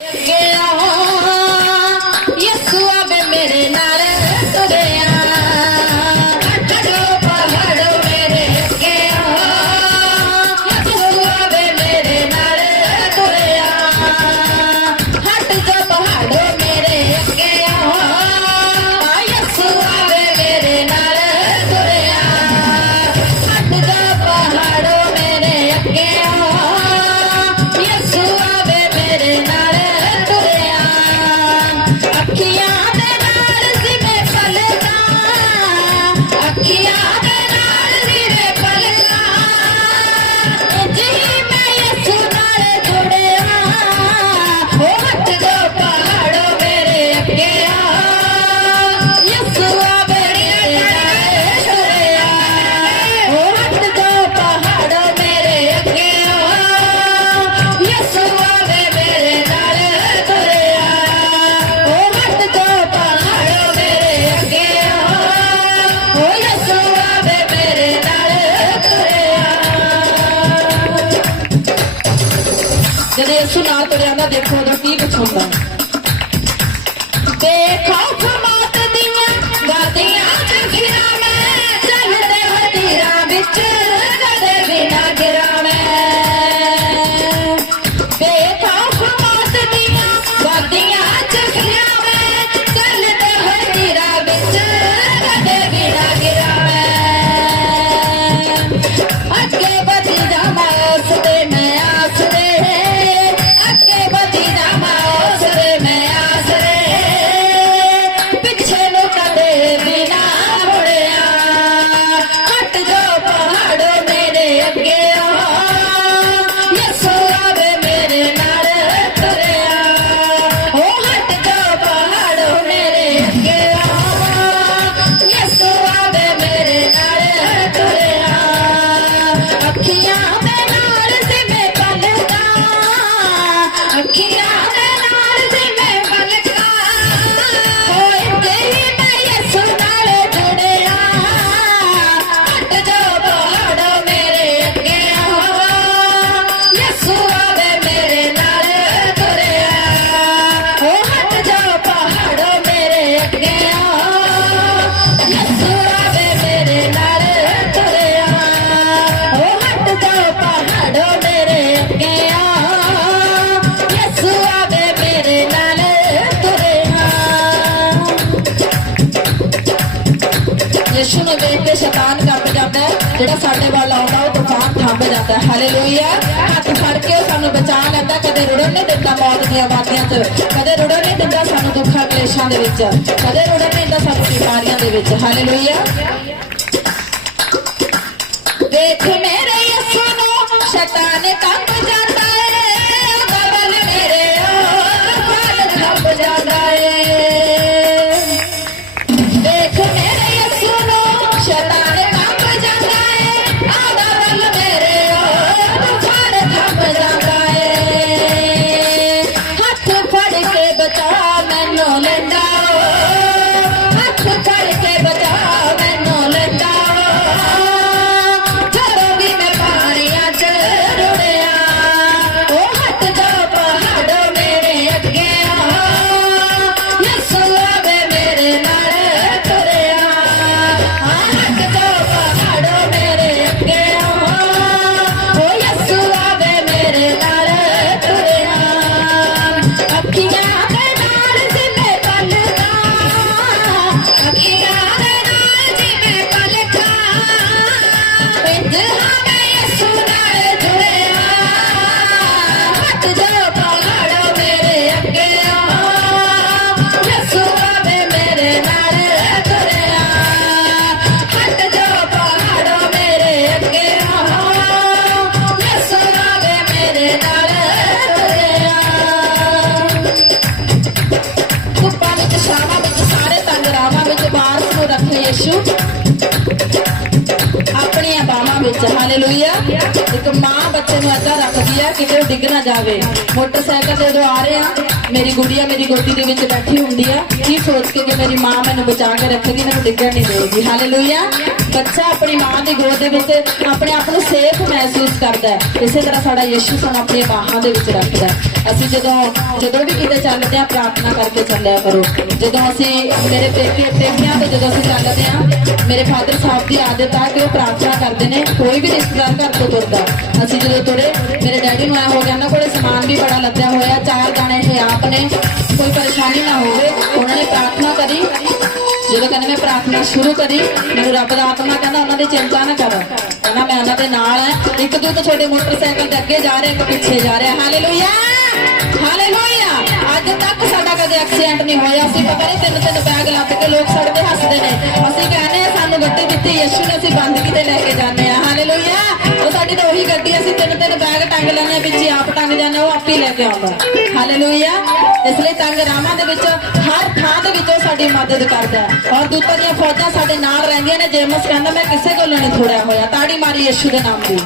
Yeah. ਬੱਚੂ ਨਾਲ ਤੁਰਿਆ ਦਾ ਦੇਖੋ ਉਹਦਾ ਕੀ ਕੁਛ ਹੁੰਦਾ। ਦੇਖੋ ਜਿਹੜਾ ਸਾਡੇ ਵੱਲ ਆਉਂਦਾ, ਉਹ ਤੂਫਾਨ ਥੰਮ ਜਾਂਦਾ ਹੈ। ਹਾਲੇਲੂਇਆ ਹੱਥ ਫੜ ਕੇ ਸਾਨੂੰ ਬਚਾ ਲੈਂਦਾ, ਕਦੇ ਰੁੜਨ ਨਹੀਂ ਦਿੰਦਾ ਮੌਤ ਦੀਆਂ ਵਾਦੀਆਂ 'ਚ। ਕਦੇ ਰੁੜਨ ਨਹੀਂ ਦਿੰਦਾ ਸਾਨੂੰ ਦੁੱਖਾਂ ਕਲੇਸ਼ਾਂ ਦੇ ਵਿੱਚ। ਕਦੇ ਰੁੜਨ ਨਹੀਂ ਦਿੰਦਾ ਸਾਨੂੰ ਬਿਮਾਰੀਆਂ ਦੇ ਵਿੱਚ। ਹਾਲੇਲੂਇਆ ਦੇਖ ਮੇਰੇ ਯਿਸੂ ਨੂੰ, ਸ਼ੈਤਾਨ ਕੰਬ ਜਾਂਦਾ te matara. ਕਿਤੇ ਡਿੱਗ ਨਾ ਜਾਵੇ। ਮੋਟਰਸਾਈਕਲ ਤੇ ਜਦੋਂ ਆ ਰਹੇ ਆ, ਮੇਰੀ ਗੁੜੀਆ ਮੇਰੀ ਗੋਦੀ ਦੇ ਵਿੱਚ ਬੈਠੀ ਹੁੰਦੀ ਆ। ਇਹ ਸੋਚ ਕੇ ਕਿ ਮੇਰੀ ਮਾਂ ਮੈਨੂੰ ਬਚਾ ਕੇ ਰੱਖੇਗੀ, ਮੈਨੂੰ ਡਿੱਗਣ ਨਹੀਂ ਦੇਵੇਗੀ। ਹਾਲੇਲੂਇਆ ਬੱਚਾ ਆਪਣੀ ਮਾਂ ਦੀ ਗੋਦ ਦੇ ਵਿੱਚ ਆਪਣੇ ਆਪ ਨੂੰ ਸੇਫ ਮਹਿਸੂਸ ਕਰਦਾ ਹੈ। ਇਸੇ ਤਰ੍ਹਾਂ ਸਾਡਾ ਯਿਸੂ ਸਾਨੂੰ ਆਪਣੀਆਂ ਬਾਹਾਂ ਦੇ ਵਿੱਚ ਰੱਖਦਾ ਹੈ। ਅਸੀਂ ਜਦੋਂ ਜਦੋਂ ਵੀ ਕਿਤੇ ਚੱਲਦੇ ਆ, ਪ੍ਰਾਰਥਨਾ ਕਰਕੇ ਚੱਲਿਆ ਕਰੋ। ਜਦੋਂ ਅਸੀਂ ਮੇਰੇ ਪੇਕੇ ਪੇਕਿਆਂ ਤੋਂ ਜਦੋਂ ਅਸੀਂ ਚੱਲਦੇ ਆ, ਮੇਰੇ ਫਾਦਰ ਸਾਹਿਬ ਦੀ ਆਦਤ ਆ ਕਿ ਉਹ ਪ੍ਰਾਰਥਨਾ ਕਰਦੇ ਨੇ, ਕੋਈ ਵੀ ਰਿਸ਼ਤੇਦਾਰ ਘਰ ਤੋਂ ਤੁਰਦਾ। ਅਸੀਂ ਜਦੋਂ ਤੁਰੇ, ਮੇਰੇ ਡੈਡੀ ਨੂੰ ਆਇਆ ਹੋ ਗਿਆ ਉਹਨਾਂ ਕੋਲੇ ਸਮਾਨ ਵੀ ਬੜਾ ਲੱਦਿਆ ਹੋਇਆ, ਚਾਰ ਜਾਣੇ ਇਹ ਆਪ ਨੇ। ਕੋਈ ਪਰੇਸ਼ਾਨੀ ਨਾ ਹੋਵੇ, ਉਹਨਾਂ ਨੇ ਪ੍ਰਾਰਥਨਾ ਕਰੀ। ਜਦੋਂ ਕਹਿੰਦੇ ਮੈਂ ਪ੍ਰਾਰਥਨਾ ਸ਼ੁਰੂ ਕਰੀ, ਮੈਨੂੰ ਰੱਬ ਦਾ ਆਤਮਾ ਕਹਿੰਦਾ, ਉਹਨਾਂ ਦੀ ਚਿੰਤਾ ਨਾ ਕਰ। ਕਹਿੰਦਾ, ਮੈਂ ਉਹਨਾਂ ਦੇ ਨਾਲ ਆ ਇੱਕ ਦੋ ਤਾਂ ਛੋਟੇ ਮੋਟਰਸਾਈਕਲ ਦੇ ਅੱਗੇ ਜਾ ਰਹੇ, ਇੱਕ ਪਿੱਛੇ ਜਾ ਰਿਹਾ। ਹਾਲੇਲੂਇਆ ਹਾਲੇਲੂਇਆ ਅੱਜ ਤੱਕ ਸਾਡਾ ਕਦੇ ਐਕਸੀਡੈਂਟ ਨਹੀਂ ਹੋਇਆ। ਅਸੀਂ ਪਤਾ ਨਹੀਂ ਤਿੰਨ ਤਿੰਨ ਬੈਗ ਲੱਦ ਕੇ ਲੋਕ ਸੜਦੇ ਹੱਸਦੇ ਨੇ। ਅਸੀਂ ਕਹਿੰਦੇ ਆ ਸਾਨੂੰ ਗੱਡੀ ਦਿੱਤੀ, ਯਿਸੂ ਨੇ ਅਸੀਂ ਬੰਦਗੀ ਤੇ ਲੈ ਕੇ ਜਾਂਦੇ ਆ ਸਾਡੀ ਤਾਂ ਉਹੀ ਗੱਡੀ ਅਸੀਂ ਤਿੰਨ ਤਿੰਨ ਬੈਗ ਟੰਗ ਲੈਂਦੇ ਆ ਵਿੱਚ ਆਪ ਟੰਗ ਜਾਂਦੇ ਆ, ਉਹ ਆਪੇ ਲੈ ਕੇ ਆਉਂਦਾ। ਹਾਲੇਲੂਇਆ ਇਸ ਲਈ ਤੰਗ ਰਾਮਾਂ ਦੇ ਵਿੱਚ ਹਰ ਥਾਂ ਦੇ ਵਿੱਚ ਉਹ ਸਾਡੀ ਮਦਦ ਕਰਦਾ ਔਰ ਦੂਤਾਂ ਦੀਆਂ ਫੌਜਾਂ ਸਾਡੇ ਨਾਲ ਰਹਿੰਦੀਆਂ ਨੇ ਜੇਮਸ ਕਹਿੰਦਾ ਮੈਂ ਕਿਸੇ ਕੋਲ ਨਹੀਂ ਥੋੜਿਆ ਹੋਇਆ। ਤਾੜੀ ਮਾਰੀ ਯਿਸੂ ਦੇ ਨਾਮ ਦੀ।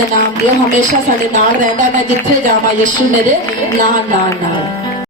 ਦਾ ਨਾਮ ਦੀ ਹਮੇਸ਼ਾ ਸਾਡੇ ਨਾਲ ਰਹਿੰਦਾ ਮੈਂ ਜਿੱਥੇ ਜਾਵਾਂ, ਯਿਸੂ ਮੇਰੇ ਨਾਲ ਨਾਲ ਨਾਲ।